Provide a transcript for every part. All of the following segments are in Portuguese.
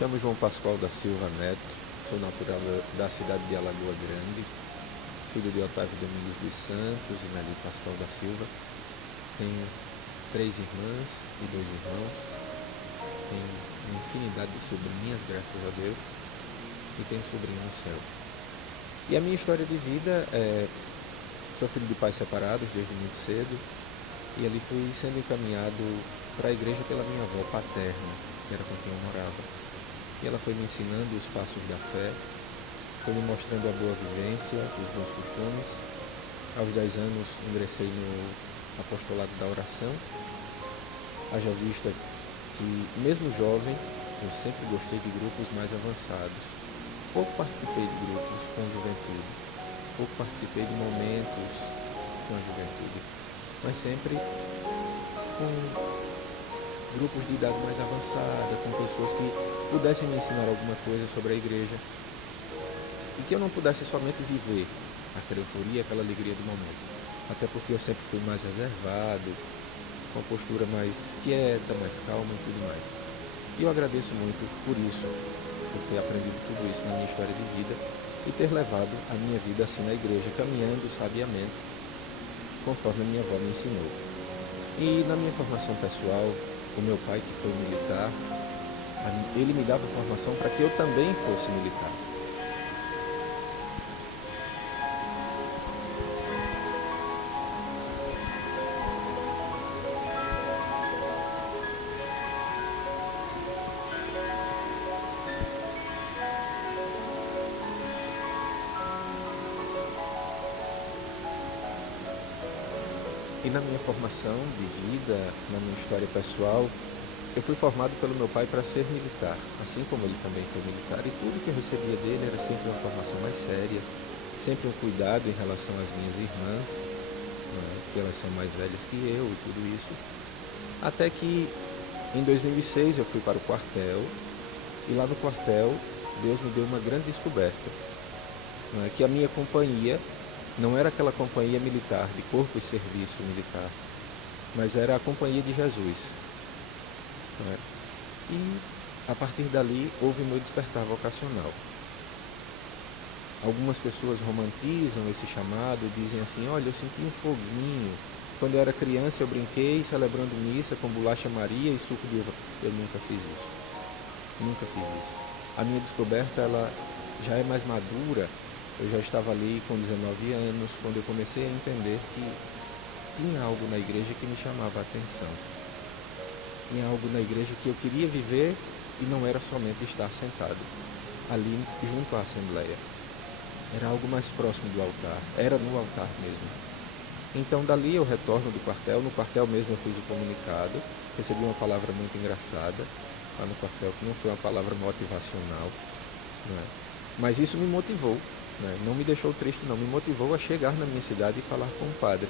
chamo João Pascoal da Silva Neto, sou natural da cidade de Alagoa Grande, filho de Otávio Domingos dos Santos e Nelly Pascoal da Silva. Tenho 3 irmãs e 2 irmãos, tenho uma infinidade de sobrinhas, graças a Deus, e tenho sobrinho no céu. E a minha história de vida sou filho de pais separados desde muito cedo, e ali fui sendo encaminhado para a igreja pela minha avó paterna, que era com quem eu morava. E ela foi me ensinando os passos da fé, foi me mostrando a boa vivência, os bons costumes. Aos 10 anos ingressei no apostolado da oração, haja vista que, mesmo jovem, eu sempre gostei de grupos mais avançados. Pouco participei de grupos com a juventude, pouco participei de momentos com a juventude, mas sempre com grupos de idade mais avançada, com pessoas que pudessem me ensinar alguma coisa sobre a igreja e que eu não pudesse somente viver aquela euforia, aquela alegria do momento. Até porque eu sempre fui mais reservado, com a postura mais quieta, mais calma e tudo mais. E eu agradeço muito por isso, por ter aprendido tudo isso na minha história de vida e ter levado a minha vida assim na igreja, caminhando sabiamente, conforme a minha avó me ensinou. E na minha formação pessoal, o meu pai, que foi militar, ele me dava formação para que eu também fosse militar. E na minha formação de vida, na minha história pessoal, eu fui formado pelo meu pai para ser militar, assim como ele também foi militar, e tudo que eu recebia dele era sempre uma formação mais séria, sempre um cuidado em relação às minhas irmãs, né, que elas são mais velhas que eu e tudo isso. Até que em 2006 eu fui para o quartel, e lá no quartel Deus me deu uma grande descoberta, né, que a minha companhia não era aquela companhia militar, de corpo e serviço militar, mas era a companhia de Jesus. Né? E a partir dali houve o meu despertar vocacional. Algumas pessoas romantizam esse chamado, dizem assim: olha, eu senti um foguinho. Quando eu era criança eu brinquei celebrando missa com bolacha Maria e suco de uva. Eu nunca fiz isso. Nunca fiz isso. A minha descoberta ela já é mais madura. Eu já estava ali com 19 anos, quando eu comecei a entender que tinha algo na igreja que me chamava a atenção. Tinha algo na igreja que eu queria viver e não era somente estar sentado ali junto à Assembleia. Era algo mais próximo do altar, era no altar mesmo. Então dali eu retorno do quartel, no quartel mesmo eu fiz o comunicado, recebi uma palavra muito engraçada lá no quartel, que não foi uma palavra motivacional, né? Mas isso me motivou. Não me deixou triste, não, me motivou a chegar na minha cidade e falar com o padre.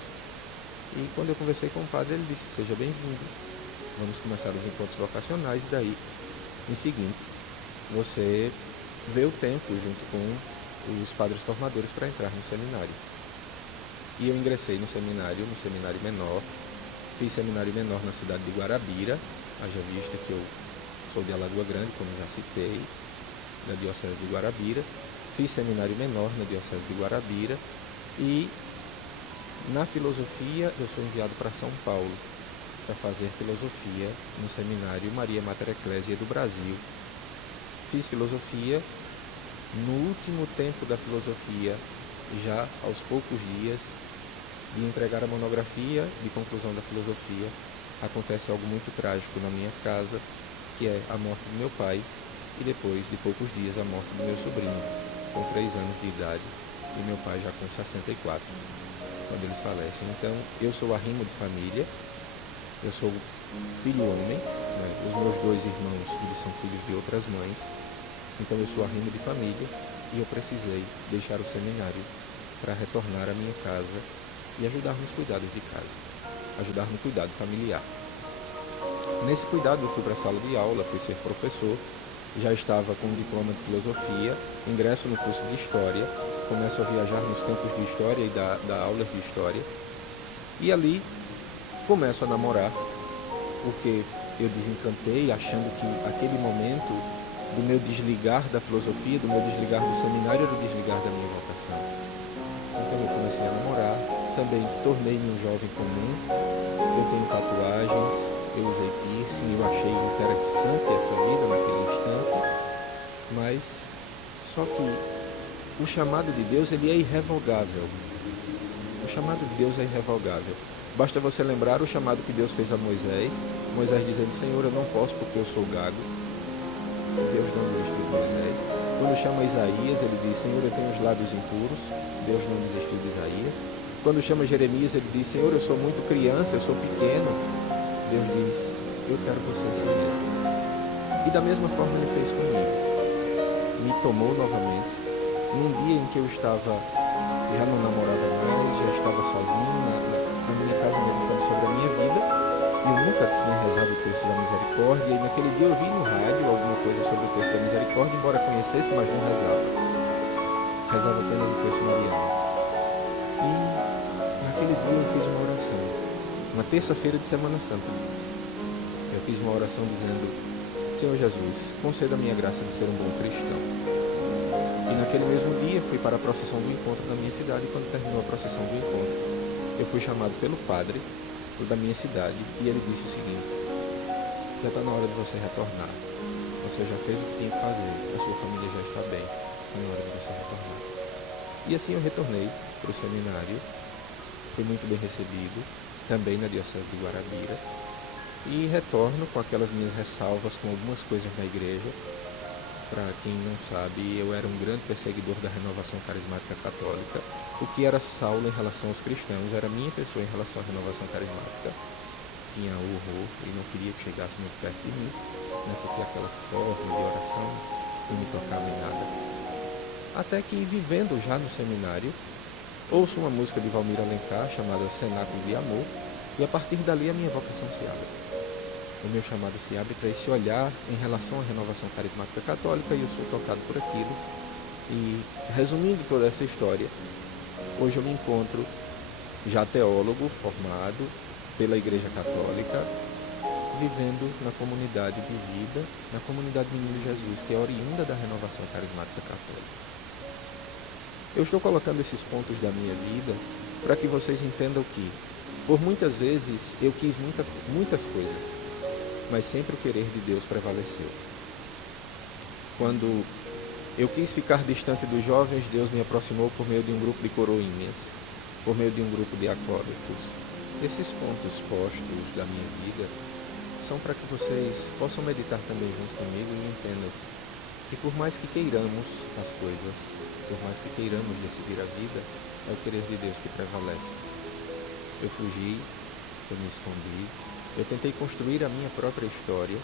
E quando eu conversei com o padre, ele disse: seja bem-vindo, vamos começar os encontros vocacionais, e daí, em seguinte, você vê o tempo junto com os padres formadores para entrar no seminário. E eu ingressei no seminário menor, fiz seminário menor na cidade de Guarabira, haja vista que eu sou de Alagoa Grande, como já citei, da diocese de Guarabira. Fiz seminário menor na diocese de Guarabira e na filosofia eu sou enviado para São Paulo para fazer filosofia no seminário Maria Mater Ecclesiae do Brasil. Fiz filosofia, no último tempo da filosofia, já aos poucos dias de entregar a monografia de conclusão da filosofia, acontece algo muito trágico na minha casa, que é a morte do meu pai e depois de poucos dias a morte do meu sobrinho, com 3 anos de idade, e meu pai já com 64, quando eles falecem. Então, eu sou arrimo de família, eu sou filho homem, né? Os meus 2 irmãos, eles são filhos de outras mães, então eu sou arrimo de família, e eu precisei deixar o seminário para retornar à minha casa e ajudar nos cuidados de casa, ajudar no cuidado familiar. Nesse cuidado eu fui para a sala de aula, fui ser professor, já estava com um diploma de filosofia, ingresso no curso de História, começo a viajar nos campos de História e dar aulas de História. E ali começo a namorar, porque eu desencantei, achando que aquele momento do meu desligar da filosofia, do meu desligar do seminário, era o desligar da minha vocação. Então eu comecei a namorar, também tornei-me um jovem comum, eu tenho tatuagens, eu usei piercing, eu achei interessante essa vida naquele instante, mas só que o chamado de Deus, ele é irrevogável. O chamado de Deus é irrevogável. Basta você lembrar o chamado que Deus fez a Moisés, Moisés dizendo: Senhor, eu não posso porque eu sou gago. Deus não desistiu de Moisés. Quando chama Isaías, ele diz: Senhor, eu tenho os lábios impuros. Deus não desistiu de Isaías. Quando chama Jeremias, ele diz: Senhor, eu sou muito criança, eu sou pequeno. Deus diz: eu quero você assim mesmo. E da mesma forma ele fez comigo. Me tomou novamente. Num dia em que eu estava, já não namorava mais, já estava sozinho na minha casa meditando sobre a minha vida. E eu nunca tinha rezado o texto da misericórdia, e naquele dia eu vi no rádio alguma coisa sobre o texto da misericórdia, embora conhecesse, mas não rezava. Rezava apenas o texto mariano. E naquele dia eu fiz uma oração, uma terça-feira de Semana Santa. Eu fiz uma oração dizendo: Senhor Jesus, conceda a minha graça de ser um bom cristão. E naquele mesmo dia fui para a procissão do encontro da minha cidade, e quando terminou a procissão do encontro, eu fui chamado pelo padre da minha cidade, e ele disse o seguinte: já está na hora de você retornar. Você já fez o que tinha que fazer, a sua família já está bem, está na hora de você retornar. E assim eu retornei para o seminário, fui muito bem recebido, também na Diocese de Guarabira, e retorno com aquelas minhas ressalvas com algumas coisas da igreja. Para quem não sabe, eu era um grande perseguidor da renovação carismática católica. O que era Saulo em relação aos cristãos era a minha pessoa em relação à renovação carismática. Tinha horror e não queria que chegasse muito perto de mim, né, porque aquela forma de oração não me tocava em nada. Até que, vivendo já no seminário, ouço uma música de Valmir Alencar chamada Cenáculo de Amor, e a partir dali a minha vocação se abre. O meu chamado se abre para esse olhar em relação à renovação carismática católica, e eu sou tocado por aquilo. E, resumindo toda essa história, hoje eu me encontro já teólogo, formado pela Igreja Católica, vivendo na comunidade de vida, na comunidade Menino Jesus, que é oriunda da renovação carismática católica. Eu estou colocando esses pontos da minha vida para que vocês entendam que, por muitas vezes, eu quis muitas coisas, mas sempre o querer de Deus prevaleceu. Quando eu quis ficar distante dos jovens, Deus me aproximou por meio de um grupo de coroinhas, por meio de um grupo de acólitos. Esses pontos postos da minha vida são para que vocês possam meditar também junto comigo e entendam que, por mais que queiramos as coisas, por mais que queiramos decidir a vida, é o querer de Deus que prevalece. Eu fugi, eu me escondi, eu tentei construir a minha própria história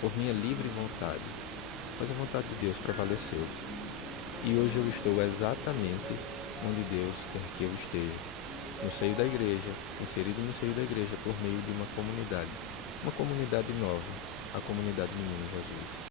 por minha livre vontade, mas a vontade de Deus prevaleceu. E hoje eu estou exatamente onde Deus quer que eu esteja, no seio da igreja, inserido no seio da igreja por meio de uma comunidade nova, a comunidade Menino Jesus.